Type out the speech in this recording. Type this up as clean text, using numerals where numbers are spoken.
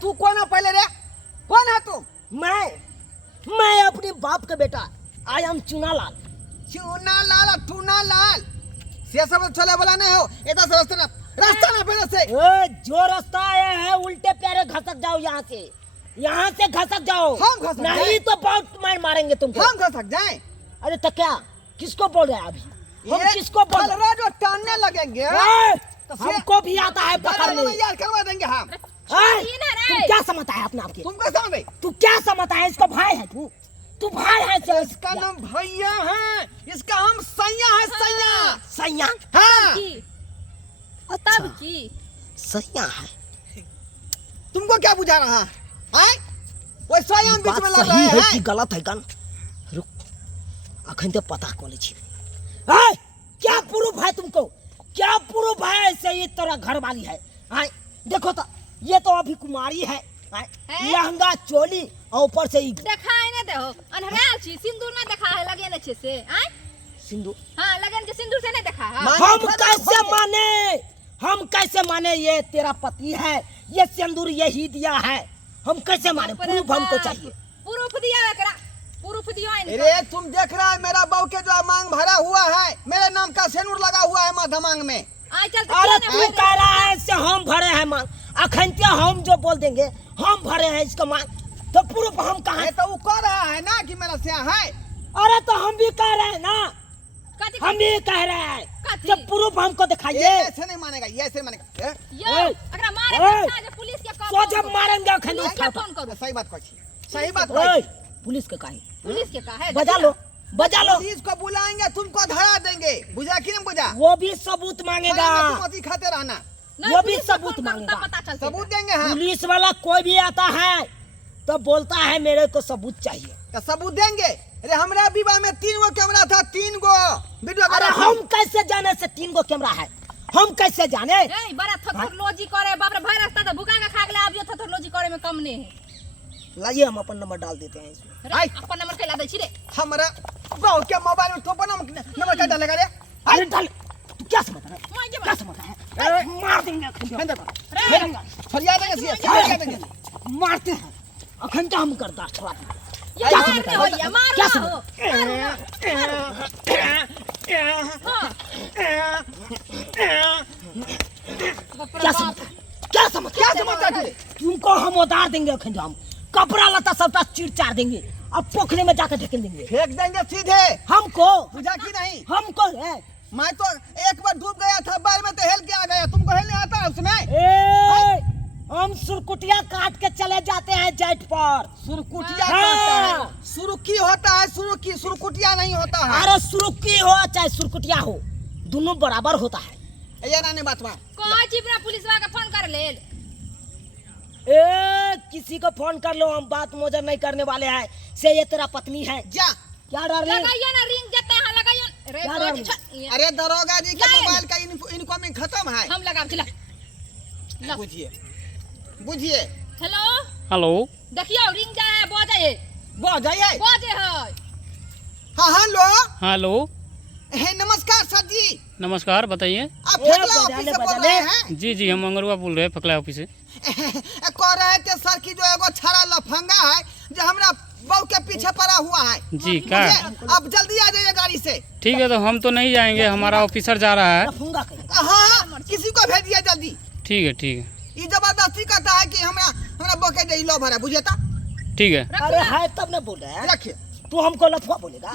तू कौन है पहले रे? कौन है तू? मैं अपने बाप का बेटा। I am Chunalal. चूनालाल टूनालाल से सब चले वाला नहीं हो। इधर से रास्ता ना पहले से। जो रास्ता आया है उल्टे पैरे घसक जाओ यहाँ से घसक जाओ। हम घसक नहीं तो बहुत मारेंगे तुमको। हम घसक जाए? अरे तो क्या किसको बोल रहे हैं अभी? हम किसको बोल रहे हैं? जो टानने लगेंगे तो हमको भी आता है पकड़ने। यार करवा देंगे हम। तुम क्या समझता है अपने आप के? तुमको समझ? तू क्या समझता है? इसका भाई है तू भाई है। इसका नाम भैया है, इसका हम सैया है। सैया हाँ तब की सैया है। तुमको क्या बुझा रहा है? वो सैया बीच में लग रहा है कि गलत है? गन रुक अखन तो पता कोले छी। क्या प्रूफ है तुमको? क्या प्रूफ है? ऐसे ये तेरा घर वाली है। देखो तो ये तो अभी कुमारी है। लहंगा चोली और ऊपर से ही देखा है ना। देखो अनहरा छी सिंदूर ना देखा है लगे न छे से। सिंदूर हां लगन के सिंदूर से नहीं देखा है। हम कैसे माने ये तेरा पति है? ये सिंदूर यही दिया है। हम कैसे माने? प्रूफ हमको चाहिए। प्रूफ दिया करा। प्रूफ दिया है। अरे तुम देख रहा है मेरा बहू के जो मांग भरा हुआ है, मेरे नाम का सिंदूर लगा हुआ है माथा मांग में। अरे तू कह रहा है से हम भरे हैं मांग। अखन हम जो बोल देंगे हम भरे हैं इसका मांग, तो प्रूफ हम कहाँ? तो वो कह रहा है ना कि मेरा सिया है। अरे तो हम भी कह रहे हैं ना। हम भी कह रहे हैं जब प्रूफ हमको दिखाइए। ऐसे नहीं मानेगा, ये ऐसे मानेगा। अगर मारे तो पुलिस के तो जब मारेंगे खनी फोन करो। सही बात कही, सही बात कही। पुलिस के काहे? पुलिस के काहे? बजा लो। पुलिस को बुलाएंगे, तुमको धरा देंगे। बुझा कि नहीं बुझा? वो भी सबूत मांगेगा। तुम अति खाते रहना। वो भी सबूत मांगेगा। सबूत देंगे हम। पुलिस वाला कोई भी आता है तो बोलता है मेरे को सबूत चाहिए, तो सबूत देंगे। अरे हमारा विवाह में 3 गो कैमरा था, 3 गो वीडियो। अरे हम कैसे जाने से 3 गो कैमरा है? हम कैसे जाने? बड़ा थथोलॉजी करे बाप रे। भाई रास्ता तो भुका के खा गले। अब ये थथोलॉजी करे में कम नहीं है। लाइए हम अपन नंबर डाल देते हैं इसमें। अपन नंबर कैला दे छी रे? हमारा बहू के मोबाइल में तो नंबर क्या डालेगा रे? अरे डाल। तू क्या समझ रहा है? क्या समझ रहा है? मार देंगे मारते हैं अखन तो हम करता छोड़ा। क्या समझ रहा है? क्या समझ? क्या समझता है? तुमको हम उतार देंगे अखन। हम कपड़ा लता सबका चीर चार देंगे। अब पोखरे में जाकर ढकेल देंगे, फेंक देंगे सीधे। हमको बुझा कि नहीं? हमको मैं तो एक बार डूब गया था, बार में तो हेल के आ गया। तुमको हेलने आता है उसमें? हम सुरकुटिया काट के चले जाते हैं जेट पर। सुरकुटिया काटता है। सुरुकी होता है, सुरुकी सुरकुटिया नहीं होता है। अरे सुरुकी हो चाहे सुरकुटिया हो, दोनों बराबर होता है। ये ना बात बा। कोई चिपरा पुलिस वाला का फोन कर ले। किसी को फोन कर लो, हम बात मोजर नहीं करने वाले हैं। से ये तेरा पत्नी है। जा क्या डार्लिंग? लगाइए ना रिंग जते हैं लगाइए। अरे दरोगा जी का मोबाइल का इनकमिंग खत्म है। हम लगा चला। बुझिए। हेलो देखियो रिंग जा है। बजे है। हाँ हेलो। नमस्कार सर जी। नमस्कार बताइए। आप फकला ऑफिस से बोल रहे हैं? जी हम मंगरुआ बोल रहे हैं फकला ऑफिस से। कह रहे थे सर की जो एगो छाड़ा लफंगा है जो हमरा बहू के पीछे पड़ा हुआ है। जी क्या? अब जल्दी आ जाइए गाड़ी से। ठीक है तो हम तो नहीं जाएंगे, हमारा ऑफिसर जा रहा है। हाँ किसी को भेजिए जल्दी। ठीक है। ये जबरदस्ती करता है कि हमरा बके दे लो भरा। बुझे? ठीक है। अरे है तब न बोल रहे हैं। रखिए। तू हमको लफुआ बोलेगा?